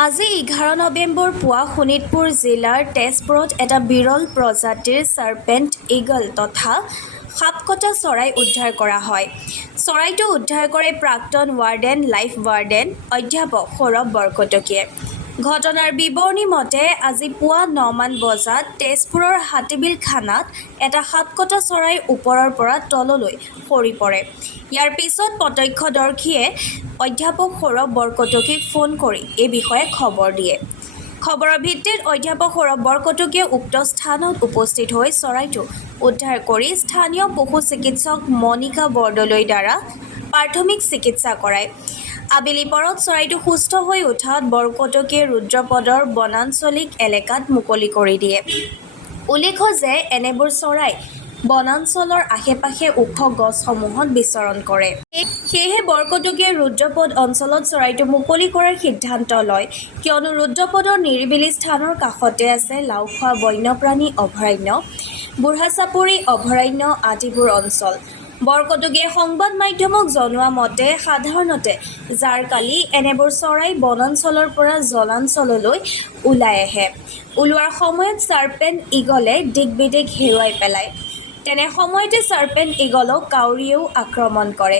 আজি 11 নৱেম্বৰ পুৱা শোণিতপুৰ জিলাৰ তেজপুৰত এটা বিৰল প্ৰজাতিৰ চাৰ্পেণ্ট ইগল তথা সাপকটা চৰাই উদ্ধাৰ কৰা হয়। চৰাইটো উদ্ধাৰ কৰে প্ৰাক্তন ৱাৰ্ডেন লাইফ ৱাৰ্ডেন অধ্যাপক সৌৰভ বৰকটকীয়ে। ঘটনাৰ বিৱৰণী মতে আজি পুৱা 9 মান বজাত তেজপুৰৰ হাতীবিল খানাত এটা সাপকটা চৰাই ওপৰৰ পৰা তললৈ সৰি পৰে। ইয়াৰ পিছত প্ৰত্যক্ষদৰ্শীয়ে অধ্যাপক সৌৰভ বৰকটকীক ফোন কৰি এই বিষয়ে খবৰ দিয়ে। খবৰৰ ভিত্তিত অধ্যাপক সৌৰভ বৰকটকীয়ে উক্ত স্থানত উপস্থিত হৈ চৰাইটো উদ্ধাৰ কৰি স্থানীয় পশু চিকিৎসক মনিকা বৰদলৈৰ দ্বাৰা প্ৰাথমিক চিকিৎসা কৰায়। আবেলি পৰত চৰাইটো সুস্থ হৈ উঠাত বৰকটকীয়ে ৰুদ্ৰপদৰ বনাঞ্চলিক এলেকাত মুকলি কৰি দিয়ে। উল্লেখ্য যে এনেবোৰ চৰাই বনাঞ্চলৰ আশে-পাশে ওখ গছসমূহত বিচৰণ কৰে। সেয়েহে বৰকটকীয়ে ৰুদ্ৰপদ অঞ্চলত চৰাইটো মুকলি কৰাৰ সিদ্ধান্ত লয়, কিয়নো ৰুদ্ৰপদৰ নিৰিবিলি স্থানৰ কাষতে আছে লাওখোৱা বন্যপ্ৰাণী অভয়াৰণ্য, বুঢ়াচাপৰি অভয়াৰণ্য আদিবোৰ অঞ্চল। বৰকটকীয়ে সংবাদ মাধ্যমক জনোৱা মতে সাধাৰণতে জাৰকালি এনেবোৰ চৰাই বনাঞ্চলৰ পৰা জলাঞ্চললৈ ওলাই আহে। ওলোৱাৰ সময়ত চাৰ্পেণ্ট ইগলে দিক-বিদিক হেৰুৱাই পেলায়। তেনে সময়তে চাৰ্পেণ্ট ইগলক কাউৰীয়েও আক্ৰমণ কৰে।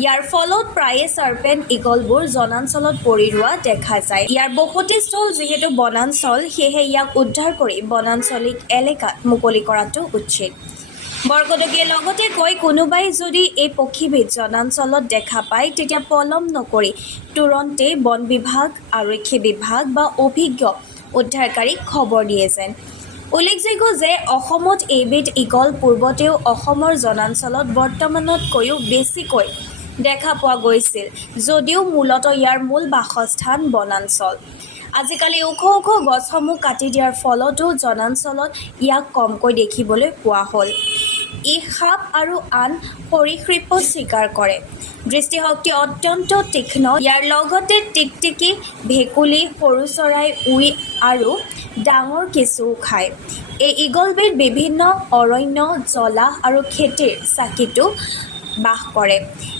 ইয়াৰ ফলত প্ৰায়ে চাৰ্পেণ্ট ইগলবোৰ জনাঞ্চলত পৰি ৰোৱা দেখা যায়। ইয়াৰ বসতিস্থল যিহেতু বনাঞ্চল, সেয়েহে ইয়াক উদ্ধাৰ কৰি বনাঞ্চলিক এলেকাত মুকলি কৰাটো উচিত। বৰকটকীয়ে লগতে কয়, কোনোবাই যদি এই পক্ষীবিধ জনাঞ্চলত দেখা পায় তেতিয়া পলম নকৰি তুৰন্তেই বন বিভাগ, আৰক্ষী বিভাগ বা অভিজ্ঞ উদ্ধাৰকাৰীক খবৰ দিয়ে যেন। উল্লেখযোগ্য যে অসমত এইবিধ ইগল পূৰ্বতেও অসমৰ জনাঞ্চলত বৰ্তমানতকৈও বেছিকৈ দেখা পোৱা গৈছিল, যদিও মূলতঃ ইয়াৰ মূল বাসস্থান বনাঞ্চল। আজিকালি ওখ ওখ গছসমূহ কাটি দিয়াৰ ফলতো জনাঞ্চলত ইয়াক কমকৈ দেখিবলৈ পোৱা হ'ল। ই সাপ আৰু আন সৰীসৃপো চিকাৰ কৰে। দৃষ্টিশক্তি অত্যন্ত তীক্ষ্ণ। ইয়াৰ লগতে টিকটিকি, ভেকুলী, সৰু চৰাই, উই আৰু ডাঙৰ কেঁচুও খায়। এই ইগলবিধ বিভিন্ন অৰণ্য, জলাহ আৰু খেতিৰ চাকিতো বাস কৰে।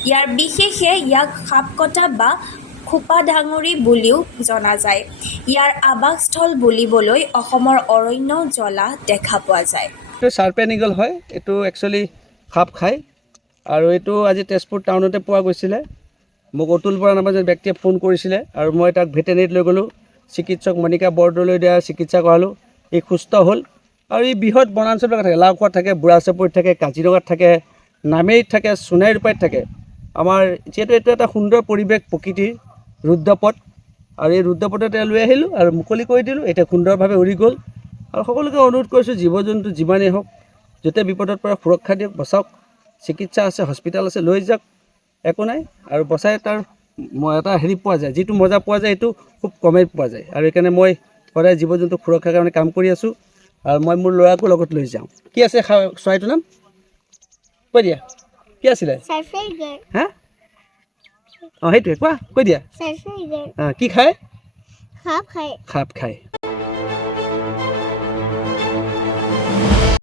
ইয়াৰ বিশেষে ইয়াক সাপকটা বা খোপাডাঙৰি বুলিও জনা যায়। ইয়াৰ আৱাসস্থল বুলিবলৈ অসমৰ অৰণ্য, জলাহ দেখা পোৱা যায়। এইটো চাৰ্পেণ্ট ইগল হয়। এইটো একচুৱেলি সাপ খায় আৰু এইটো আজি তেজপুৰ টাউনতে পোৱা গৈছিলে। মোক অতুল বৰা নামৰ এজন ব্যক্তিয়ে ফোন কৰিছিলে আৰু মই তাক ভেটেনেৰীত লৈ গ'লোঁ। চিকিৎসক মনিকা বৰদলৈৰ দ্বাৰা চিকিৎসা কৰালোঁ। ই সুস্থ হ'ল আৰু ই বৃহৎ বনাঞ্চলবিলাকত থাকে। লাওখোৱাত থাকে, বুঢ়াচাপৰিত থাকে, কাজিৰঙাত থাকে, নামেৰিত থাকে, সোণাৰীৰূপাইত থাকে। আমাৰ যিহেতু এইটো এটা সুন্দৰ পৰিৱেশ প্ৰকৃতিৰ ৰুদ্ৰপদ, আৰু এই ৰুদ্ৰপদতে লৈ আহিলোঁ আৰু মুকলি কৰি দিলোঁ। এতিয়া সুন্দৰভাৱে উৰি গ'ল আৰু সকলোকে অনুৰোধ কৰিছোঁ, জীৱ জন্তু যিমানেই হওক য'তে বিপদত পৰা সুৰক্ষা দিয়ক, বচাওক। চিকিৎসা আছে, হস্পিটেল আছে, লৈ যাওক, একো নাই। আৰু বচাই তাৰ এটা হেৰি পোৱা যায়, যিটো মজা পোৱা যায় সেইটো খুব কমেই পোৱা যায়। আৰু সেইকাৰণে মই সদায় জীৱ জন্তু সুৰক্ষাৰ কাৰণে কাম কৰি আছোঁ আৰু মই মোৰ ল'ৰাকো লগত লৈ যাওঁ। কি আছে চৰাইটোৰ নাম? কৈ দিয়া, কি আছিলে? হা? অঁ, সেইটোৱে কোৱা, কৈ দিয়া। কি খায়? সাপ খায়।